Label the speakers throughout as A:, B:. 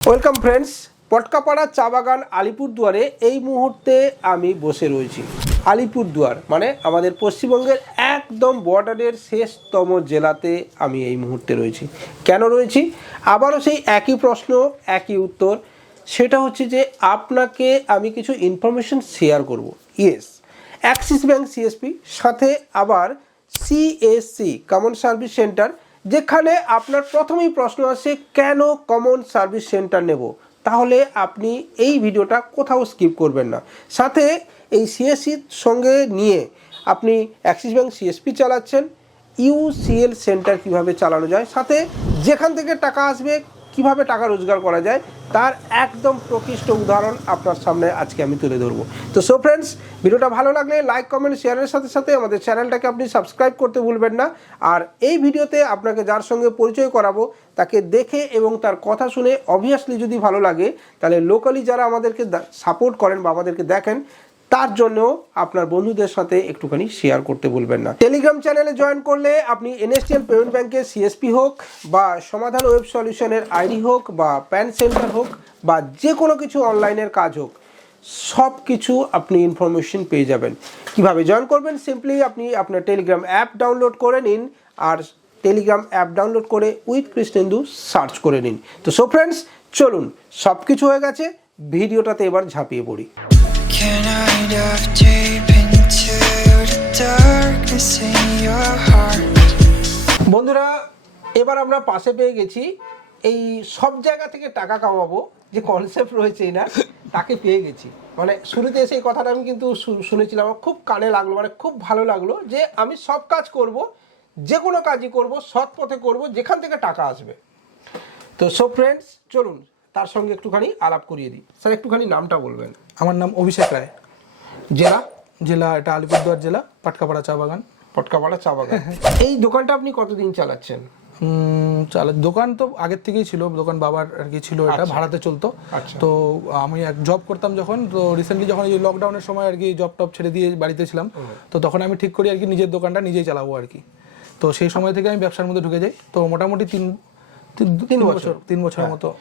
A: Welcome friends পটকাপাড়া চা বাগান আলিপুরদুয়ারে এই মুহূর্তে আমি বসে রয়েছি। আলিপুরদুয়ার মানে আমাদের পশ্চিমবঙ্গের একদম বর্ডারের শেষতম জেলাতে আমি এই মুহূর্তে রয়েছি। কেন রয়েছি? আবারও সেই একই প্রশ্ন, একই উত্তর। সেটা হচ্ছে যে আপনাকে আমি কিছু ইনফরমেশন শেয়ার করব। ইয়েস অ্যাক্সিস ব্যাঙ্ক সিএসপি সাথে আবার সিএসসি কমন সার্ভিস সেন্টার যেখানে আপনার প্রথমেই প্রশ্ন আসে, কেন কমন সার্ভিস সেন্টার নেব? তাহলে আপনি এই ভিডিওটা কোথাও স্কিপ করবেন না। সাথে এই সিএসসির সঙ্গে নিয়ে আপনি অ্যাক্সিস ব্যাঙ্ক সিএসপি চালাচ্ছেন ইউসিএল সেন্টার কীভাবে চালানো যায়, সাথে যেখান থেকে টাকা আসবে কীভাবে টাকা রোজগার করা যায়, তার একদম প্রকৃষ্ট উদাহরণ আপনার সামনে আজকে আমি তুলে ধরবো। তো সো ফ্রেন্ডস ভিডিওটা ভালো লাগলে লাইক কমেন্ট শেয়ারের সাথে সাথে আমাদের চ্যানেলটাকে আপনি সাবস্ক্রাইব করতে ভুলবেন না। আর এই ভিডিওতে আপনাকে যার সঙ্গে পরিচয় করাবো, তাকে দেখে এবং তার কথা শুনে অবভিয়াসলি যদি ভালো লাগে, তাহলে লোকালি যারা আমাদেরকে সাপোর্ট করেন বা আমাদেরকে দেখেন তার জন্য আপনার বন্ধুদের সাথে একটুখানি শেয়ার করতে ভুলবেন না। টেলিগ্রাম চ্যানেলে জয়েন করলে আপনি এনএসটিএল পেমেন্ট ব্যাংকের সিএসপি হোক বা সমাধান ওয়েব সলিউশনের আইডি হোক বা প্যান সেন্টার হোক বা যে কোনো কিছু অনলাইনের কাজ হোক সব কিছু আপনি ইনফরমেশন পেয়ে যাবেন। কীভাবে জয়েন করবেন? সিম্পলি আপনি আপনার টেলিগ্রাম অ্যাপ ডাউনলোড করে নিন আর টেলিগ্রাম অ্যাপ ডাউনলোড করে উইথ কৃষ্ণেন্দু সার্চ করে নিন। তো সো ফ্রেন্ডস চলুন সব কিছু হয়ে গেছে। ভিডিওটাতে এবার ঝাঁপিয়ে পড়ি। বন্ধুরা, এবার আমরা পাশে পেয়ে গেছি। এই সব জায়গা থেকে টাকা কামাবো, যে কনসেপ্ট রয়েছে না তাকে পেয়ে গেছি। মানে শুরুতে এসে এই কথাটা আমি কিন্তু শুনেছিলাম, আমার খুব কানে লাগল মানে খুব ভালো লাগল যে আমি সব কাজ করব, যে কোনো কাজই করব, সৎ পথে করব, যেখান থেকে টাকা আসবে। তো সো ফ্রেন্ডস চলুন তার সঙ্গে একটুখানি আলাপ করিয়ে দিই। স্যার একটুখানি নামটা বলবেন।
B: আমার নাম অভিষেক রায়।
A: জেলা?
B: জেলা এটা আলিপুরদুয়ার জেলা পাটকাপাড়া চা বাগান।
A: পটকাপাড়া চা বাগান। এই দোকানটা আপনি কতদিন চালাচ্ছেন?
B: চালা দোকান তো আগের থেকেই ছিল দোকান বাবার আর কি ছিল এটা ভাড়াতে চলতো।
A: আচ্ছা।
B: তো আমি এক জব করতাম যখন তো রিসেন্টলি যখন এই লকডাউনের সময় আর কি জব টপ ছেড়ে দিয়ে বাড়িতে ছিলাম তো তখন আমি ঠিক করি আর কি নিজের দোকানটা নিজেই চালাবো আর কি। তো সেই সময় থেকে আমি ব্যবসার মধ্যে ঢুকে যাই তো মোটামুটি তিন তিন- তিন বছর। তিন বছরের মতো।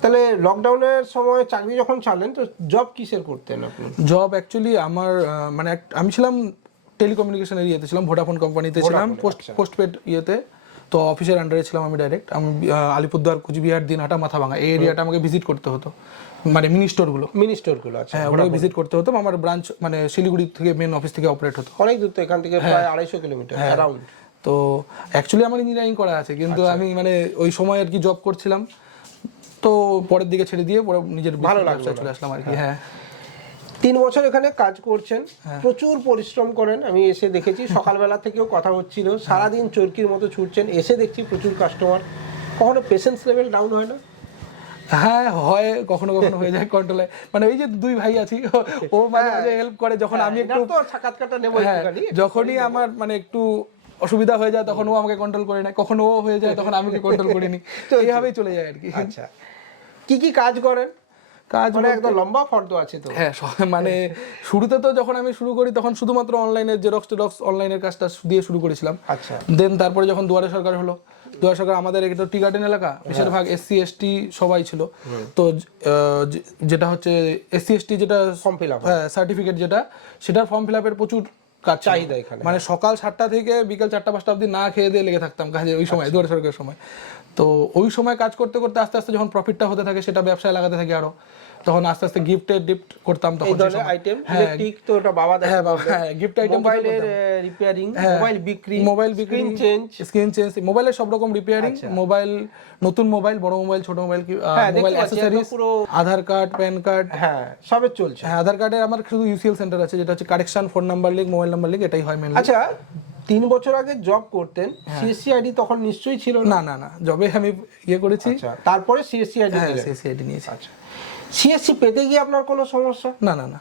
A: তাহলে লকডাউনের সময় চাকরি যখন চালেন তো জব কিসের করতেন আপনি?
B: জব অ্যাকচুয়ালি আমার মানে আমি ছিলাম টেলিকমিউনিকেশন এরিয়াতে ছিলাম ভোডাফোন কোম্পানিতে ছিলাম পোস্ট পোস্টপেড ইয়েতে। তো অফিসের আন্ডারে ছিলাম আমি ডাইরেক্ট আমি আলিপুরদুয়ার কুচবিহার দিনহাটা মাথাভাঙা এই এরিয়াটা আমাকে ভিজিট করতে হতো। মানে মিনি স্টোরগুলো
A: মিনি স্টোরগুলো আছে
B: হ্যাঁ ওগুলো ভিজিট করতে হতো। আমার ব্রাঞ্চ মানে শিলিগুড়ি থেকে মেন অফিস থেকে অপারেট হতো।
A: অনেক দূর তো এখান থেকে প্রায় আড়াইশো কিলোমিটার অ্যারাউন্ড
B: তো অ্যাকচুয়ালি আমার ইঞ্জিনিয়ারিং করা আছে কিন্তু আমি মানে ওই সময় আর কি জব করছিলাম। তো পরের দিকে ছেড়ে দিয়ে পরে নিজের
A: ভালো
B: ব্যবসায় চলে আসলাম আর কি হ্যাঁ।
A: তিন বছর এখানে কাজ করছেন
B: হ্যাঁ।
A: প্রচুর পরিশ্রম করেন আমি এসে দেখেছি সকালবেলা থেকেও কথা হচ্ছিল সারাদিন চরকির মতো ছুটছেন এসে দেখছি প্রচুর কাস্টমার কখনো পেশেন্স লেভেল ডাউন হয় না?
B: হ্যাঁ হয় কখনো কখনো হয়ে যায় কন্ট্রোলে মানে ওই যে দুই ভাই আছি ও- ও মাঝে মাঝে হেল্প করে যখন আমি একটু
A: তো সাক্ষাৎকারটা নেব
B: হ্যাঁ, যখনই আমার মানে একটু অসুবিধা হয়ে যায় তখন ও আমাকে কন্ট্রোল করে নেয় কখনো ও হয়ে যায় তখন আমি কন্ট্রোল করে নিই এইভাবেই চলে যায় আর কি।
A: আচ্ছা। কি কি কাজ করেন?
B: কাজ
A: মানে একদম লম্বা ফর্দ আছে তো।
B: হ্যাঁ মানে শুরুতে তো যখন আমি শুরু করি তখন শুধুমাত্র অনলাইনে জেরক্স টেরক্স অনলাইনের কাজটা দিয়ে শুরু করেছিলাম।
A: আচ্ছা।
B: দেন তারপরে যখন দুয়ারে সরকার হলো দুয়ারে সরকার আমাদের এটা টি গার্ডেন এলাকা বেশিরভাগ এসসি এসটি সবাই ছিল। তো যেটা হচ্ছে এসসি এসটি যেটা
A: Form fill up
B: হ্যাঁ। সার্টিফিকেট যেটা সেটার ফর্ম ফিল আপের প্রচুর কাজ
A: চাহিদা এখানে।
B: মানে সকাল সাতটা থেকে বিকেল চারটা পাঁচটা অবধি না খেয়ে দিয়ে লেগে থাকতাম কাজে ওই
A: আচ্ছা।
B: সময় দুয়ারে সরকারের সময়। তো ওই সময় কাজ করতে করতে আস্তে আস্তে যখন প্রফিটটা হতে থাকে সেটা ব্যবসায় লাগাতে থাকে আরও। তখন আস্তে আস্তে গিফটে গিফট করতাম তখন
A: আইটেম
B: হ্যাঁ,
A: ইলেকট্রিক তো ওটা বাবা দেখা
B: হ্যাঁ বাবা, হ্যাঁ গিফট আইটেম
A: মোবাইলের রিপেয়ারিং মোবাইল বিক্রি
B: মোবাইল বিক্রি
A: স্ক্রিন চেঞ্জ
B: স্ক্রিন চেঞ্জ মোবাইলের সব রকম রিপেয়ারিং মোবাইল নতুন মোবাইল বড় মোবাইল ছোট মোবাইল কি
A: আচ্ছা। হ্যাঁ,
B: মোবাইল
A: পুরো-
B: আধার কার্ড প্যান কার্ড
A: হ্যাঁ সবে চলছে।
B: হ্যাঁ আধার কার্ডের আমার শুধু ইউসিএল সেন্টার আছে যেটা হচ্ছে correction phone number link mobile number link এটাই হয় মেনলি
A: আচ্ছা তিন বছর আগে জব করতেন সিএসসি আইডি তখন নিশ্চয়ই ছিল না?
B: না না যবে আমি ইয়ে করেছি।
A: আচ্ছা তারপরে সিএসসি আইডি
B: হ্যাঁ সিএসসি নিয়েছি।
A: আচ্ছা সিএসসি পেতে গিয়ে আপনার কোনো সমস্যা?
B: না না না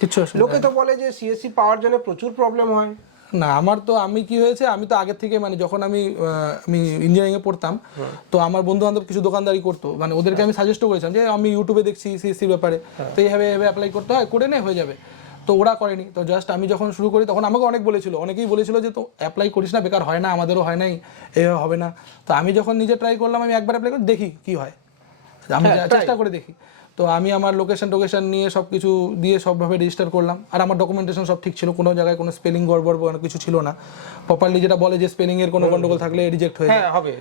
B: কিছু
A: লোকে তো বলে যে সিএসসি পাওয়ার জন্য প্রচুর প্রবলেম হয়।
B: না আমার তো আমি কি হয়েছে আমি তো আগের থেকে মানে যখন আমি আমি ইঞ্জিনিয়ারিং এ পড়তাম তো আমার বন্ধু বান্ধব কিছু দোকানদারি করতো। মানে ওদেরকে আমি সাজেস্ট করেছিলাম যে আমি ইউটিউবে দেখছি সিএসসি ব্যাপারে। তো এইভাবে এইভাবে অ্যাপ্লাই করতে হয় করে নে হয়ে যাবে। তো ওরা করেনি। তো জাস্ট আমি যখন শুরু করি তখন আমাকে অনেক বলেছিল। অনেকেই বলেছিল যে তো অ্যাপ্লাই করিস না বেকার হয় না আমাদেরও হয় নাই এ হবে না। তো আমি যখন নিজে ট্রাই করলাম আমি একবার অ্যাপ্লাই করে দেখি কি হয়। আমি
A: হ্যাঁ।
B: চেষ্টা করে দেখি। তো আমি আমার লোকেশন টোকেশন নিয়ে সব কিছু দিয়ে সবভাবে রেজিস্টার করলাম। আর আমার ডকুমেন্টেশন সব ঠিক ছিল কোনো জায়গায় কোনো স্পেলিং গড়বড় কোনো কিছু ছিল না। প্রপারলি যেটা বলে যে স্পেলিং এর কোনো গন্ডগোল থাকলে রিজেক্ট হয়ে
A: হ্যাঁ হবে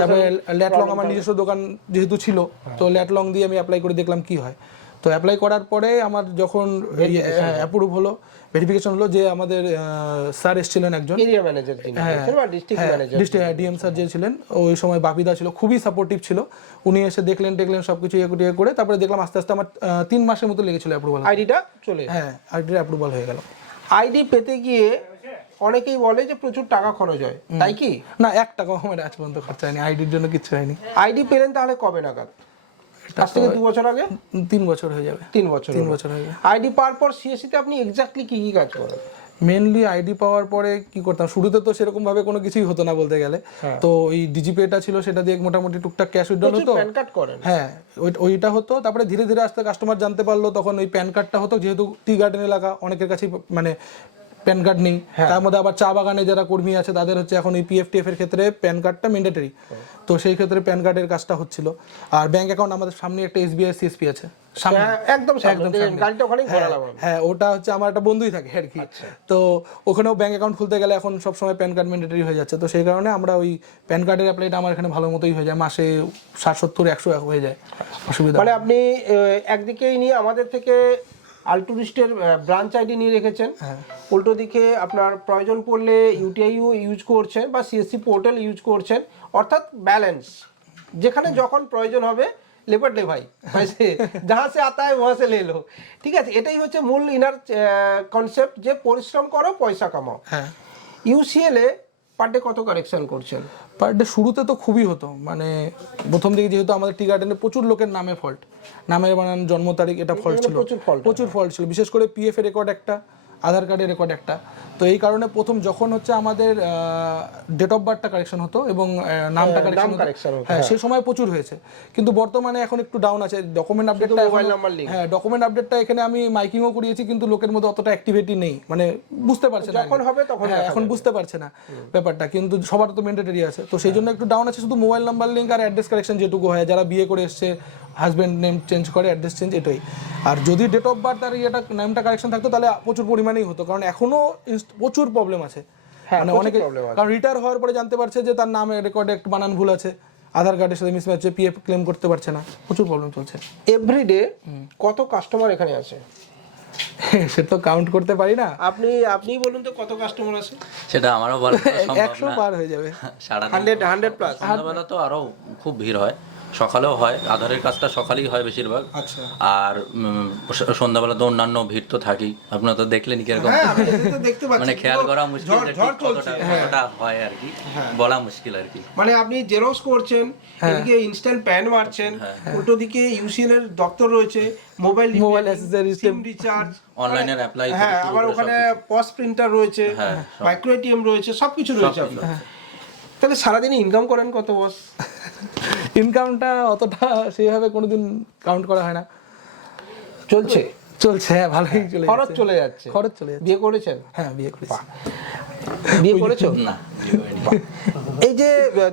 B: তারপরে ল্যাটলং আমার নিজস্ব দোকান যেহেতু ছিল তো ল্যাটলং দিয়ে আমি অ্যাপ্লাই করে দেখলাম কি হয়। তো অ্যাপ্লাই করার পরে আমার যখন অ্যাপ্রুভ হলো। ভেরিফিকেশন হলো যে আমাদের স্যার এসেছিলেন একজন।
A: Area manager district manager
B: district DM sir যে ছিলেন ওই সময় বাপিদা ছিল খুবই সাপোর্টিভ ছিল। উনি এসে দেখলেন টেকলেন সবকিছু ইয়ে করে- ইয়ে করে তারপরে দেখলাম আস্তে আস্তে আমার তিন মাসের মতো লেগেছিল অ্যাপ্রুভাল
A: আইডিটা চলে
B: হ্যাঁ আইডির অ্যাপ্রুভাল হয়ে গেল।
A: আইডি পেতে গিয়ে অনেকেই বলে যে প্রচুর টাকা খরচ হয়। তাই কি?
B: না এক টাকা আমার আজ পর্যন্ত খরচা হয়নি আইডির জন্য কিচ্ছু হয়নি।
A: আইডি পেলেন তাহলে কবে নাগাদ? আজ থেকে দু বছর আগে?
B: তিন বছর হয়ে যাবে।
A: তিন বছর
B: তিন বছর হয়ে যাবে।
A: আইডি পাওয়ার পর তে আপনি এক্স্যাক্টলি কি কি কাজ করেন?
B: মেনলি আইডি পাওয়ার পরে কি করতাম? শুরুতে তো সেরকম ভাবে কোনো কিছুই হতো না বলতে গেলে। তো ওই ডিজিপেটা ছিল সেটা দিয়ে মোটামুটি টুকটাক ক্যাশ উইথড্রল হতো।
A: প্যান কার্ড করেন।
B: হ্যাঁ ওই- ওইটা হতো। তারপরে ধীরে ধীরে আস্তে কাস্টমার জানতে পারল তখন ওই প্যান কার্ডটা হতো। যেহেতু টি গার্ডেন এলাকা অনেকের কাছেই মানে প্যান কার্ড নেই। তার মধ্যে আবার চা বাগানে যারা কর্মী আছে তাদের হচ্ছে এখন ওই পিএফটিএফ এর ক্ষেত্রে প্যান কার্ডটা ম্যান্ডেটরি তো সেই ক্ষেত্রে প্যান কার্ডের কাজটা হচ্ছিল। আর ব্যাংক অ্যাকাউন্ট আমাদের সামনে একটা এসবিআই সিএসপি আছে। সামনে।
A: হ্যাঁ, একদম গাড়িটা ওখানেই
B: হ্যাঁ ওটা হচ্ছে আমার একটা বন্ধুই থাকে আর কি।
A: আচ্ছা।
B: তো ওখানেও ব্যাংক অ্যাকাউন্ট খুলতে গেলে এখন সব সময় প্যান কার্ড ম্যান্ডেটরি হয়ে যাচ্ছে। তো সেই কারণে আমরা ওই প্যান কার্ডের অ্যাপ্লাইটা আমার এখানে ভালো মতোই হয়ে যায়। মাসে ষাট সত্তর একশো হয়ে যায়। অসুবিধা
A: মানে আপনি একদিকেই নিয়ে আমাদের থেকে আলটুরিস্টের ব্রাঞ্চ আইডি নিয়ে রেখেছেন।
B: হ্যাঁ।
A: উল্টো দিকে আপনার প্রয়োজন পড়লে ইউটিআইও ইউজ করছেন বা সিএসসি পোর্টাল ইউজ করছেন অর্থাৎ ব্যালেন্স যেখানে যখন প্রয়োজন হবে লেপার লে ভাই। যাহা সে আতায় হয় সে লেলো ঠিক আছে এটাই হচ্ছে মূল ইনার কনসেপ্ট যে পরিশ্রম করো পয়সা কামাও।
B: হ্যাঁ।
A: ইউসিএল এ পার ডে কত কারেকশন করছেন?
B: পার ডে শুরুতে তো খুবই হতো। মানে প্রথম দিকে যেহেতু আমাদের টি গার্ডেনে প্রচুর লোকের নামে ফল্ট নামের বানান জন্ম তারিখ এটা ফল্ট ছিল। প্রচুর ফল্ট ছিল। বিশেষ করে পিএফ এর রেকর্ড একটা। আধার কার্ডের রেকর্ড একটা। তো এই কারণে প্রথম যখন হচ্ছে আমাদের ডেট অফ বার্থটা কারেকশন হতো এবং নামটা কারেকশন হতো।
A: হতো,
B: হ্যাঁ সেই সময় প্রচুর হয়েছে। কিন্তু বর্তমানে এখন একটু ডাউন আছে। ডকুমেন্ট আপডেটটা
A: mobile number link।
B: হ্যাঁ ডকুমেন্ট আপডেটটা এখানে আমি মাইকিংও করিয়েছি কিন্তু লোকের মধ্যে অতটা অ্যাক্টিভিটি নেই। মানে বুঝতে পারছে না।
A: যখন হবে তখন
B: হ্যাঁ, এখন বুঝতে পারছে না ব্যাপারটা কিন্তু সবার তো ম্যান্ডেটরি আছে। তো সেই জন্য একটু ডাউন আছে শুধু মোবাইল নাম্বার লিঙ্ক আর অ্যাড্রেস কারেকশন যেটুকু হয়। যারা বিয়ে করে এসছে হাজব্যান্ড নেম চেঞ্জ করে অ্যাড্রেস চেঞ্জ এটাই। আর যদি ডেট অফ বার্থ আর ইয়েটা নামটা কারেকশন থাকতো তাহলে প্রচুর পরিমাণেই হতো। কারণ এখনও প্রচুর প্রবলেম আছে।
A: হ্যাঁ,
B: মানে অনেকে কারণ রিটায়ার হওয়ার পরে জানতে পারছে যে তার নামে রেকর্ডে একটু বানান ভুল আছে। আধার কার্ডের সাথে মিসম্যাচ হচ্ছে পিএফ ক্লেম করতে পারছে না। প্রচুর প্রবলেম চলছে।
A: এভরিডে কত কাস্টমার এখানে আছে?
B: সে তো কাউন্ট করতে পারি না।
A: আপনি আপনি বলুন তো কত কাস্টমার আছে?
C: সেটা আমারও বলা সম্ভব
B: একশো
C: না।
B: পার হয়ে যাবে।
C: সারাদিন
A: হান্ড্রেড হান্ড্রেড প্লাস
C: সন্ধ্যাবেলা তো আরও খুব ভিড় হয়। সকালেও হয় আধারের কাজটা সকালেই হয় বেশিরভাগ।
B: আচ্ছা।
C: আর সন্ধ্যাবেলা তো অন্যান্য ভিড় তো থাকি আপনারা তো দেখলেন কীরকম।
A: হ্যাঁ
C: মানে খেয়াল করা মুশকিল
A: ঝড়
C: যে
A: ঝড়
C: ঠিক
A: চলছে।
C: কতটা হয়। আর কি। বলা মুশকিল আর কি।
A: মানে আপনি জেরক্স করছেন এদিকে ইনস্ট্যান্ট প্যান মারছেন উল্টো দিকে ইউসিএল এর দপ্তর রয়েছে mobile
B: Mobile accessories,
A: SIM recharge
C: অনলাইনের অ্যাপ্লাই
A: হ্যাঁ আবার ওখানে পস প্রিন্টার রয়েছে
C: হ্যাঁ,
A: মাইক্রো এটিএম রয়েছে সবকিছু রয়েছে আপনার। তাহলে সারাদিন ইনকাম করেন কত বস
B: ইনকামটা অতটা সেইভাবে কোনোদিন কাউন্ট করা হয় না।
A: চলছে।
B: চলছে হ্যাঁ ভালোই চলে
A: খরচ চলে যাচ্ছে।
B: খরচ চলে যাচ্ছে।
A: বিয়ে করেছেন?
B: হ্যাঁ বিয়ে করেছি।
A: বিয়ে করেছ?
C: না।
A: এই যে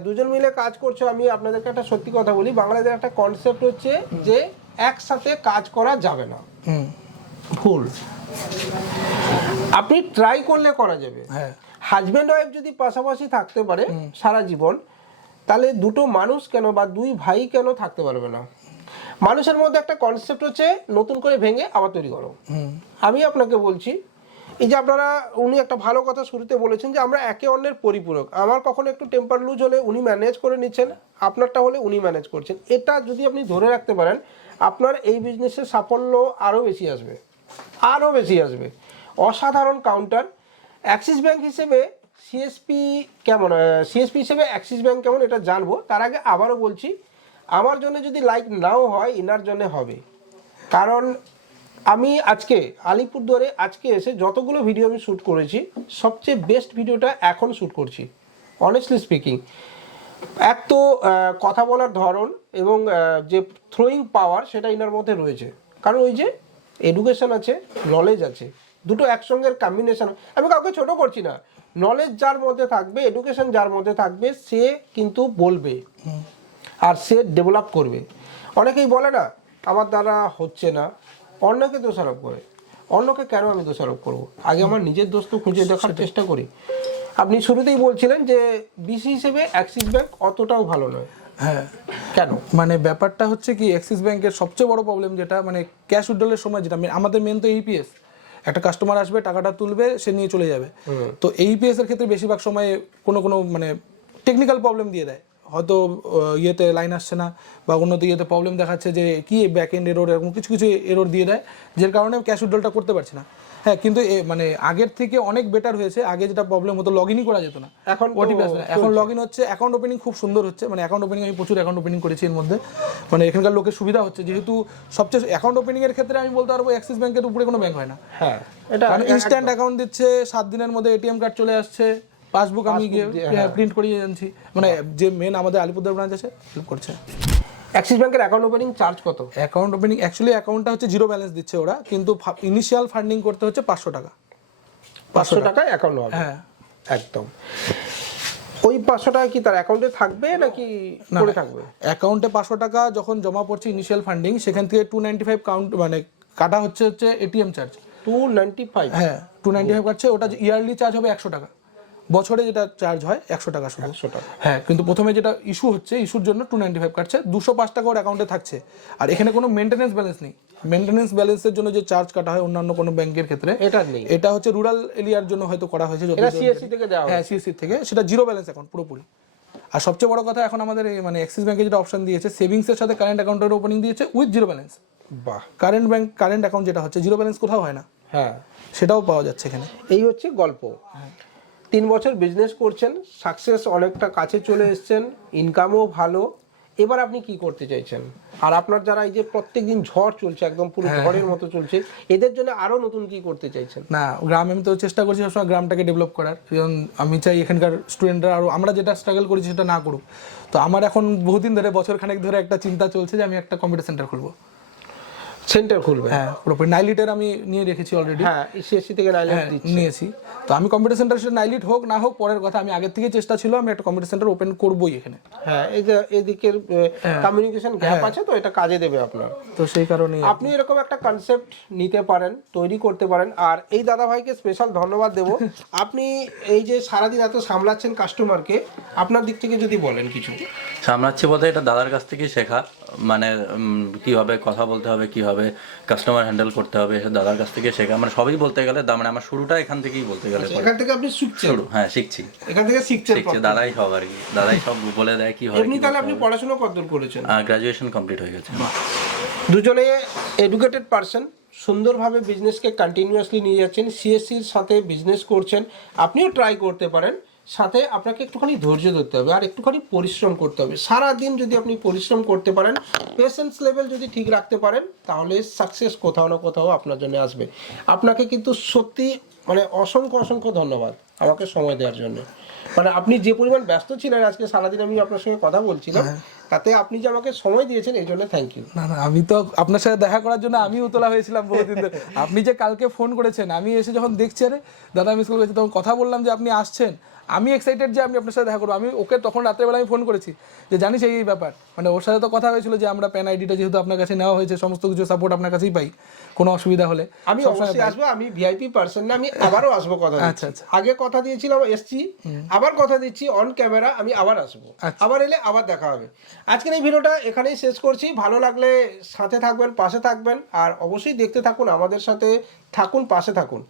A: দুজন মিলে কাজ করছ আমি আপনাদেরকে একটা সত্যি কথা বলি বাংলাদেশের একটা কনসেপ্ট হচ্ছে যে একসাথে কাজ করা যাবে না। ভুল। আপনি ট্রাই করলে করা যাবে।
B: হ্যাঁ।
A: হাজব্যান্ড ওয়াইফ যদি পাশাপাশি থাকতে পারে সারা জীবন তাহলে দুটো মানুষ কেন বা দুই ভাই কেন থাকতে পারবে না? মানুষের মধ্যে একটা কনসেপ্ট হচ্ছে নতুন করে ভেঙে আবার তৈরি করো। আমি আপনাকে বলছি এই যে আপনারা উনি একটা ভালো কথা শুরুতে বলেছেন যে আমরা একে অন্যের পরিপূরক। আমার কখনো একটু টেম্পার লুজ হলে উনি ম্যানেজ করে নিচ্ছেন আপনারটা হলে উনি ম্যানেজ করছেন। এটা যদি আপনি ধরে রাখতে পারেন আপনার এই বিজনেসের সাফল্য আরও বেশি আসবে। আরও বেশি আসবে। অসাধারণ কাউন্টার অ্যাক্সিস ব্যাংক হিসেবে সিএসপি কেমন সিএসপি হিসেবে অ্যাক্সিস ব্যাঙ্ক কেমন এটা জানব। তার আগে আবারও বলছি, আমার জন্য যদি লাইক নাও হয়, ইনার জন্য হবে। কারণ আমি আজকে, আলিপুরদুয়ারে আজকে এসে যতগুলো ভিডিও আমি শ্যুট করেছি, সবচেয়ে বেস্ট ভিডিওটা এখন শ্যুট করছি অনেস্টলি স্পিকিং এক তো কথা বলার ধরন এবং যে থ্রোয়িং পাওয়ার সেটা ইনার মধ্যে রয়েছে। কারণ ওই যে এডুকেশন আছে নলেজ আছে, দুটো একসঙ্গের কম্বিনেশন আমি কাউকে ছোট করছি না। নলেজ যার মধ্যে থাকবে এডুকেশন যার মধ্যে থাকবে সে কিন্তু বলবে আর সে ডেভেলপ করবে। অনেকেই বলে না আমার দ্বারা হচ্ছে না। অন্যকে দোষারোপ করে। অন্যকে কেন আমি দোষারোপ করব? আগে আমার নিজের দোষ তো খুঁজে দেখার চেষ্টা করি। আপনি শুরুতেই বলছিলেন যে বিসি হিসেবে অ্যাক্সিস ব্যাংক অতটাও ভালো নয়।
B: হ্যাঁ।
A: কেন?
B: মানে ব্যাপারটা হচ্ছে কি অ্যাক্সিস ব্যাংকের সবচেয়ে বড় প্রবলেম যেটা মানে ক্যাশ উইড্রলের সময় যেটা আমাদের মেন তো ইপিএস একটা কাস্টমার আসবে টাকাটা তুলবে সে নিয়ে চলে যাবে। তো এইপিএস এর ক্ষেত্রে বেশিরভাগ সময় কোনো কোনো মানে টেকনিক্যাল প্রবলেম দিয়ে দেয়। হয়তো ইয়েতে লাইন আসছে না বা অন্য ইয়েতে প্রবলেম দেখাচ্ছে যে কি ব্যাক এন্ড এরোর এরকম কিছু কিছু এরোর দিয়ে দেয় যার কারণে ক্যাশ উইড্রলটা করতে পারছি না। হ্যাঁ কিন্তু মানে আগের থেকে অনেক বেটার হয়েছে। আগে যেটা প্রবলেম হতো লগ ইনই করা যেত না।
A: এখন
B: ওটিপি আসবে? না। এখন লগ ইন হচ্ছে অ্যাকাউন্ট ওপেনিং খুব সুন্দর হচ্ছে। মানে অ্যাকাউন্ট ওপেনিং আমি প্রচুর অ্যাকাউন্ট ওপেনিং করেছি এর মধ্যে। মানে এখানকার লোকের সুবিধা হচ্ছে যেহেতু সবচেয়ে অ্যাকাউন্ট ওপেনিং এর ক্ষেত্রে আমি বলতে পারব অ্যাক্সিস ব্যাংকের উপরে কোনো ব্যাংক হয় না।
A: হ্যাঁ। এটা
B: ইনস্ট্যান্ট অ্যাকাউন্ট দিচ্ছে সাত দিনের মধ্যে এটিএম কার্ড চলে আসছে পাসবুক আমি গিয়ে প্রিন্ট করিয়ে জানছি মানে যে মেন আমাদের আলিপুরদার ব্রাঞ্চ আছে করছে।
A: অ্যাক্সিস ব্যাংকের অ্যাকাউন্ট ওপেনিং চার্জ কত?
B: অ্যাকাউন্ট ওপেনিং অ্যাকচুয়ালি অ্যাকাউন্টটা হচ্ছে জিরো ব্যালেন্স দিচ্ছে ওরা কিন্তু ইনিশিয়াল ফান্ডিং করতে হচ্ছে পাঁচশো টাকা।
A: পাঁচশো টাকায় অ্যাকাউন্ট হবে?
B: হ্যাঁ।
A: একদম। ওই পাঁচশো টাকা কি তার অ্যাকাউন্টে থাকবে নাকি পড়ে থাকবে?
B: অ্যাকাউন্টে পাঁচশো টাকা যখন জমা পড়ছে ইনিশিয়াল ফান্ডিং সেখান থেকে টু নাইনটি ফাইভ কাউন্ট মানে কাটা হচ্ছে হচ্ছে ATM charge
A: two ninety five
B: হ্যাঁ টু নাইনটি ফাইভ কাটছে ওটা ইয়ারলি চার্জ হবে একশো টাকা। বছরে যেটা চার্জ হয় একশো টাকা শুধু।
A: একশো টাকা।
B: হ্যাঁ কিন্তু প্রথমে যেটা ইস্যু হচ্ছে ইস্যুর জন্য টু নাইনটি ফাইভ কাটছে দুশো পাঁচ টাকা ওর অ্যাকাউন্টে থাকছে। আর এখানে কোনো মেনটেন্যান্স ব্যালেন্স নেই। মেনটেন্যান্স ব্যালেন্সের জন্য যে চার্জ কাটা হয় অন্যান্য কোনো ব্যাংকের ক্ষেত্রে
A: এটা নেই।
B: এটা হচ্ছে রুরাল এরিয়ার জন্য হয়তো করা হয়েছে
A: সিএসসি থেকে দেওয়া
B: হ্যাঁ সিএসসি থেকে। সেটা জিরো ব্যালেন্স অ্যাকাউন্ট পুরোপুরি। আর সবচেয়ে বড় কথা এখন আমাদের মানে অ্যাক্সিস ব্যাংকে যেটা অপশন দিয়েছে সেভিংসের সাথে কারেন্ট অ্যাকাউন্টের ওপেনিং দিয়েছে উইথ জিরো ব্যালেন্স
A: বাহ।
B: কারেন্ট ব্যাংক কারেন্ট অ্যাকাউন্ট যেটা হচ্ছে জিরো ব্যালেন্স কোথাও হয় না।
A: হ্যাঁ।
B: সেটাও পাওয়া যাচ্ছে এখানে।
A: এই হচ্ছে গল্প। তিন বছর বিজনেস করছেন সাকসেস অনেকটা কাছে চলে এসছেন ইনকামও ভালো। এবার আপনি কি করতে চাইছেন? আর আপনার যারা এই যে প্রত্যেকদিন ঝড় চলছে একদম পুরো ঝড়ের মতো চলছে এদের জন্য আরও নতুন কি করতে চাইছেন?
B: না গ্রামে আমি তো চেষ্টা করছি সবসময় গ্রামটাকে ডেভেলপ করার। কারণ আমি চাই এখানকার স্টুডেন্টরা আরও আমরা যেটা স্ট্রাগল করেছি সেটা না করুক। তো আমার এখন বহুদিন ধরে বছর খানেক ধরে একটা চিন্তা চলছে যে আমি একটা কম্পিউটার সেন্টার খুলবো।
A: সেন্টার খুলবে
B: হ্যাঁ পুরোপুরি নাইলিটের আমি নিয়ে রেখেছি অলরেডি
A: হ্যাঁ সিএসসি থেকে নাইলে
B: হ্যাঁ নিয়েছি। তো আমি কম্পিউটার সেন্টার সেটা নাইলিট হোক না হোক পরের কথা আমি আগের থেকে চেষ্টা ছিল আমি একটা কম্পিউটার সেন্টার ওপেন করবোই এখানে।
A: হ্যাঁ এই যে এদিকের কমিউনিকেশন গ্যাপ আছে তো এটা কাজে দেবে আপনার।
B: তো সেই কারণে
A: আপনি এরকম একটা কনসেপ্ট নিতে পারেন তৈরি করতে পারেন আর এই দাদা ভাইকে স্পেশাল ধন্যবাদ দেব। আপনি এই যে সারাদিন এত সামলাচ্ছেন কাস্টমারকে আপনার দিক থেকে যদি বলেন কিছু।
C: সামলাচ্ছি বলতে এটা দাদার কাছ থেকে শেখা। মানে কীভাবে কথা বলতে হবে কীভাবে কাস্টমার হ্যান্ডেল করতে হবে দাদার কাছ থেকে শেখা। মানে সবই বলতে গেলে মানে আমার শুরুটা এখান থেকেই বলতে গেলে পরে।
A: এখান থেকে আপনি শিখছেন?
C: শুরু হ্যাঁ শিখছি।
A: এখান থেকে শিখছেন
C: শিখছি দাদাই সব আর কি। দাদাই সব বলে দেয় কি হয়
A: এমনি তাহলে আপনি পড়াশোনা কতদূর করেছেন?
C: গ্রাজুয়েশন কমপ্লিট হয়ে গেছে।
A: দুজনে এডুকেটেড পারসন সুন্দরভাবে বিজনেসকে কন্টিনিউয়াসলি নিয়ে যাচ্ছেন। সিএসসির সাথে বিজনেস করছেন। আপনিও ট্রাই করতে পারেন। সাথে আপনাকে একটুখানি ধৈর্য ধরতে হবে আর একটুখানি পরিশ্রম করতে হবে। সারা দিন যদি আপনি পরিশ্রম করতে পারেন পেশেন্স লেভেল যদি ঠিক রাখতে পারেন তাহলে সাকসেস কোথাও না কোথাও আপনার জন্য আসবে। আপনাকে কিন্তু সত্যি মানে অসংখ্য অসংখ্য ধন্যবাদ আমাকে সময় দেওয়ার জন্য। মানে আপনি যে পরিমাণ ব্যস্ত ছিলেন আজকে সারাদিন আমি আপনার সঙ্গে কথা বলছিলাম তাতে আপনি যে আমাকে সময় দিয়েছেন এই জন্য থ্যাংক ইউ
B: না না আমি তো আপনার সাথে দেখা করার জন্য আমি উতলা হয়েছিলাম বহুদিন ধরে। আপনি যে কালকে ফোন করেছেন আমি এসে যখন দেখছি আরে দাদা মিস কল করেছি তখন কথা বললাম যে আপনি আসছেন। আমি এক্সাইটেড যে আমি আপনার সাথে দেখা করব। আমি ওকে তখন রাত্রেবেলা আমি ফোন করেছি যে জানিস এই ব্যাপার? মানে ওর সাথে তো কথা হয়েছিল যে আমরা প্যান আইডিটা যেহেতু আপনার কাছে নেওয়া হয়েছে সমস্ত কিছু সাপোর্ট আপনার কাছেই পাই কোনো অসুবিধা হলে।
A: আমি অবশ্যই আসব আমি ভিআইপি পার্সন না আমি আবারও আসব কথা
B: আচ্ছা, আচ্ছা।
A: আগে কথা দিয়েছিলাম এসছি আবার কথা দিচ্ছি অন ক্যামেরা আমি আবার আসব।
B: আচ্ছা।
A: আবার এলে আবার দেখা হবে। আজকের এই ভিডিওটা এখানেই শেষ করছি। ভালো লাগলে সাথে থাকবেন পাশে থাকবেন আর অবশ্যই দেখতে থাকুন আমাদের সাথে। থাকুন পাশে থাকুন।